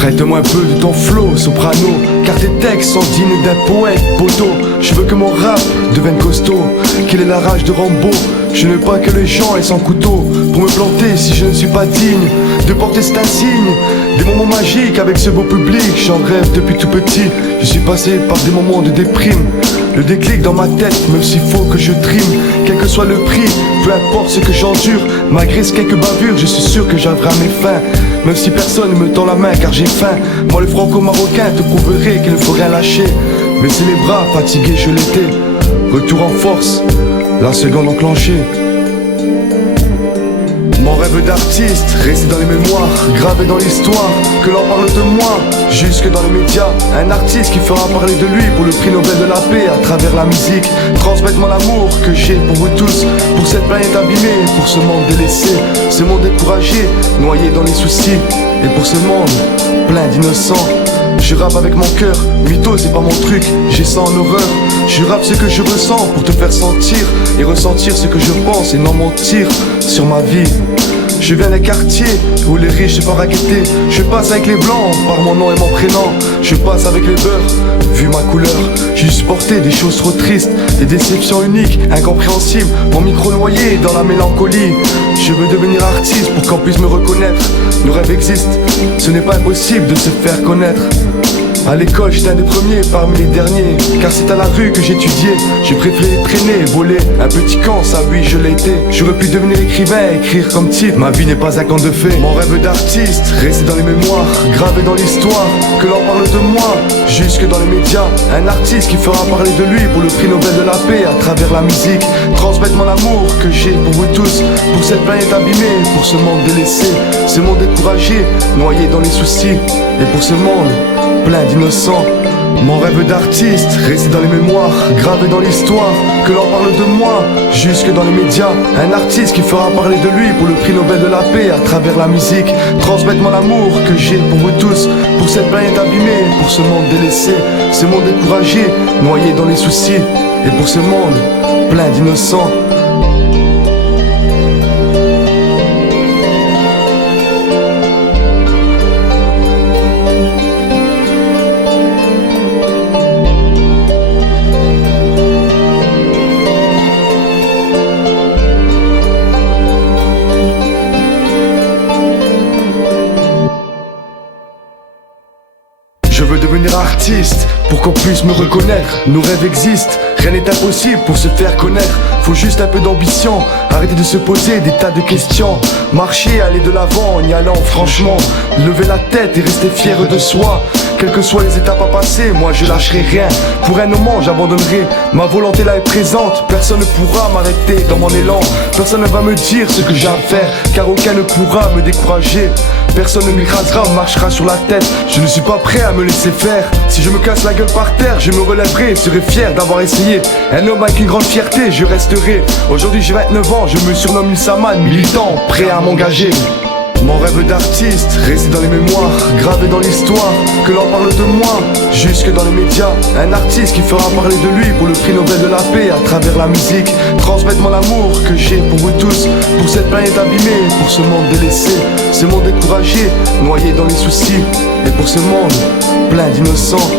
Prête-moi un peu de ton flow, soprano, car tes textes sont dignes d'un poète, poteau. Je veux que mon rap devienne costaud, qu'il ait la rage de Rambo. Je ne veux pas que les gens aient son couteau pour me planter si je ne suis pas digne de porter cet insigne. Des moments magiques avec ce beau public, j'en rêve depuis tout petit. Je suis passé par des moments de déprime, le déclic dans ma tête, même s'il faut que je trime. Quel que soit le prix, peu importe ce que j'endure, malgré ces quelques bavures, je suis sûr que j'arriverai à mes fins. Même si personne ne me tend la main car j'ai faim. Moi le franco-marocain te prouverai qu'il ne faut rien lâcher. Baisser les bras, fatigué je l'étais. Retour en force, la seconde enclenchée. Mon rêve d'artiste, resté dans les mémoires, gravé dans l'histoire, que l'on parle de moi, jusque dans les médias. Un artiste qui fera parler de lui pour le prix Nobel de la paix à travers la musique. Transmettre-moi l'amour que j'ai pour vous tous, pour cette planète abîmée, pour ce monde délaissé, ce monde découragé, noyé dans les soucis. Et pour ce monde plein d'innocents, je rappe avec mon cœur, mytho c'est pas mon truc, j'ai ça en horreur. Je rappe ce que je ressens pour te faire sentir et ressentir ce que je pense et non mentir sur ma vie. Je viens des quartiers où les riches se font raqueter. Je passe avec les blancs par mon nom et mon prénom. Je passe avec les beurs, vu ma couleur. J'ai supporté des choses trop tristes, des déceptions uniques, incompréhensibles. Mon micro noyé dans la mélancolie. Je veux devenir artiste pour qu'on puisse me reconnaître. Nos rêves existent, ce n'est pas impossible de se faire connaître. À l'école j'étais un des premiers parmi les derniers, car c'est à la rue que j'étudiais. J'ai préféré traîner, voler, un petit camp, ça oui je l'ai été. J'aurais pu devenir écrivain, écrire comme titre. Ma vie n'est pas un conte de fées. Mon rêve d'artiste, resté dans les mémoires, gravé dans l'histoire, que l'on parle de moi, jusque dans les médias. Un artiste qui fera parler de lui pour le prix Nobel de la paix à travers la musique. Transmettre-moi l'amour que j'ai pour vous tous, pour cette planète abîmée, pour ce monde délaissé, ce monde découragé, noyé dans les soucis. Et pour ce monde plein d'innocents. Mon rêve d'artiste, resté dans les mémoires, gravé dans l'histoire, que l'on parle de moi, jusque dans les médias. Un artiste qui fera parler de lui pour le prix Nobel de la paix à travers la musique. Transmettre-moi l'amour que j'ai pour vous tous, pour cette planète abîmée, pour ce monde délaissé, ce monde découragé, noyé dans les soucis. Et pour ce monde plein d'innocents. Je veux devenir artiste pour qu'on puisse me reconnaître. Nos rêves existent, rien n'est impossible pour se faire connaître. Faut juste un peu d'ambition, arrêter de se poser des tas de questions. Marcher, aller de l'avant en y allant franchement. Lever la tête et rester fier de soi. Quelles que soient les étapes à passer, moi je lâcherai rien. Pour un moment j'abandonnerai, ma volonté là est présente. Personne ne pourra m'arrêter dans mon élan. Personne ne va me dire ce que j'ai à faire, car aucun ne pourra me décourager. Personne ne m'écrasera, marchera sur la tête. Je ne suis pas prêt à me laisser faire. Si je me casse la gueule par terre, je me relèverai et serai fier d'avoir essayé. Un homme avec une grande fierté, je resterai. Aujourd'hui j'ai 29 ans, je me surnomme Nussaman, militant, prêt à m'engager. Mon rêve d'artiste, resté dans les mémoires, gravé dans l'histoire, que l'on parle de moi, jusque dans les médias. Un artiste qui fera parler de lui pour le prix Nobel de la paix à travers la musique. Transmettre-moi l'amour que j'ai pour vous tous, pour cette planète abîmée, pour ce monde délaissé, ce monde découragé, noyé dans les soucis. Et pour ce monde plein d'innocents.